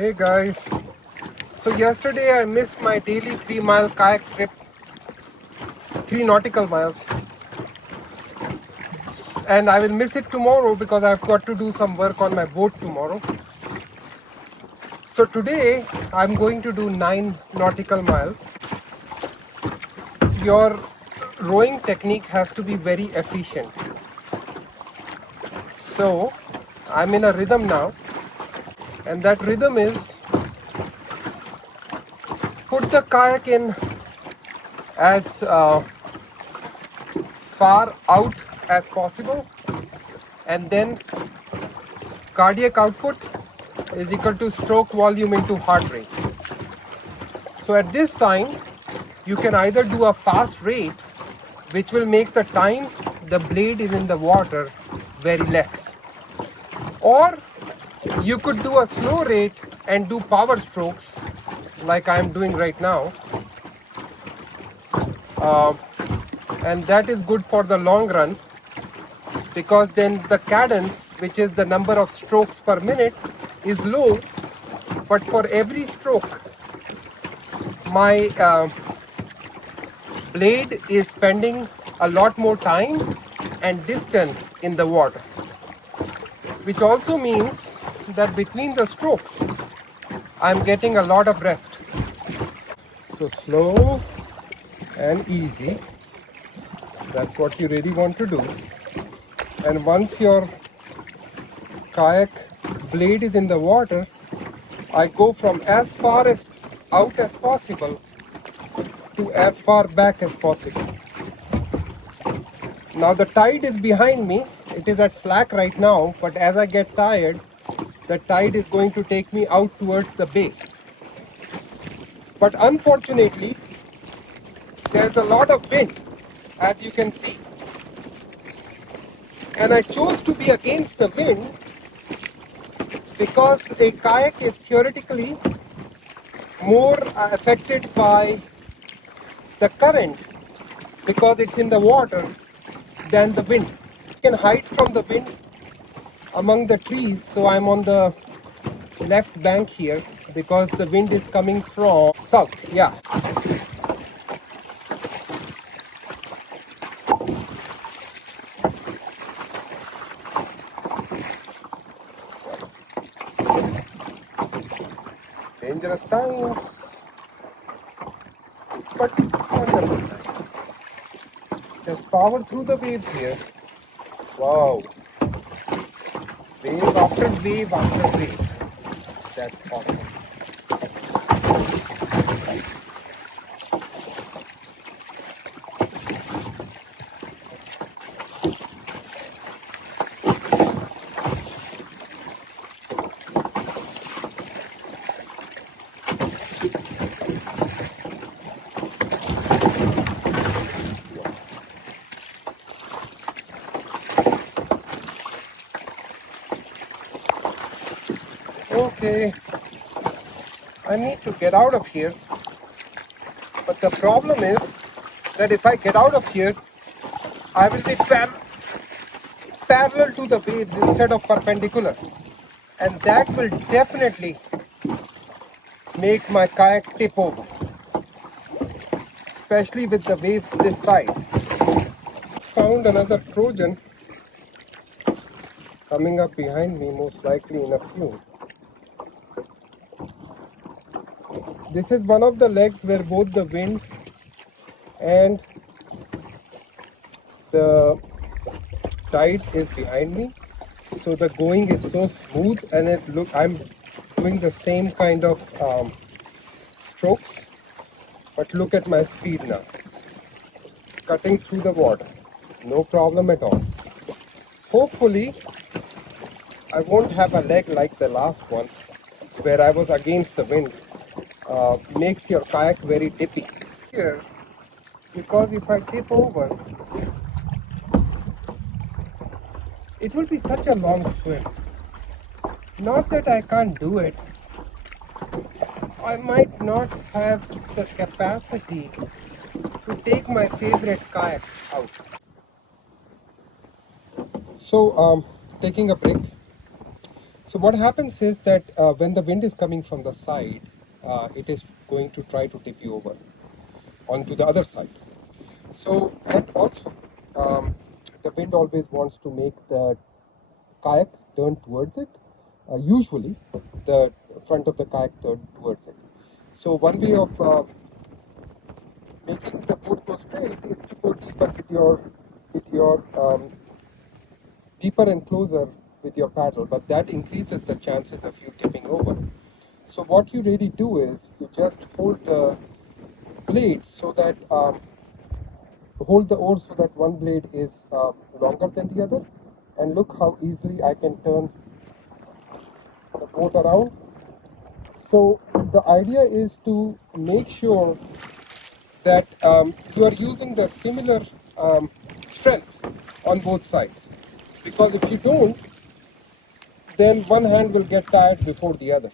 Hey guys, so yesterday I missed my daily 3 mile kayak trip, 3 nautical miles, and I will miss it tomorrow because I've got to do some work on my boat tomorrow. So today I'm going to do 9 nautical miles. Your rowing technique has to be very efficient. So I'm in a rhythm now, and that rhythm is put the kayak in as far out as possible, and then cardiac output is equal to stroke volume into heart rate. So at this time, you can either do a fast rate, which will make the time the blade is in the water very less, or you could do a slow rate and do power strokes like I am doing right now, and that is good for the long run because then the cadence, which is the number of strokes per minute, is low, but for every stroke my blade is spending a lot more time and distance in the water, which also means that between the strokes I'm getting a lot of rest. So slow and easy, that's what you really want to do. And once your kayak blade is in the water, I go from as far as out as possible to as far back as possible. Now the tide is behind me. It is at slack right now, but as I get tired, the tide is going to take me out towards the bay. But unfortunately, there's a lot of wind, as you can see. And I chose to be against the wind because a kayak is theoretically more affected by the current because it's in the water than the wind. You can hide from the wind among the trees, so I'm on the left bank here because the wind is coming from south. Yeah. Dangerous times, but wonderful times. Just power through the waves here. Wow. Wave after wave after wave. That's awesome. Okay, I need to get out of here. But the problem is that if I get out of here, I will be parallel to the waves instead of perpendicular. And that will definitely make my kayak tip over, especially with the waves this size. Found another Trojan coming up behind me, most likely in a few. This is one of the legs where both the wind and the tide is behind me, so the going is so smooth, and I'm doing the same kind of strokes, but look at my speed now, cutting through the water, no problem at all. Hopefully I won't have a leg like the last one where I was against the wind. Makes your kayak very dippy here, because if I tip over, it will be such a long swim. Not that I can't do it, I might not have the capacity to take my favorite kayak out. So taking a break. So what happens is that when the wind is coming from the side, it is going to try to tip you over onto the other side. So, and also, the wind always wants to make the kayak turn towards it. Usually, the front of the kayak turn towards it. So, one way of making the boat go straight is to go deeper with your deeper and closer with your paddle, but that increases the chances of you tipping over. So what you really do is you just hold the blade so that hold the oar so that one blade is longer than the other, and look how easily I can turn the boat around. So the idea is to make sure that you are using the similar strength on both sides, because if you don't, then one hand will get tired before the other.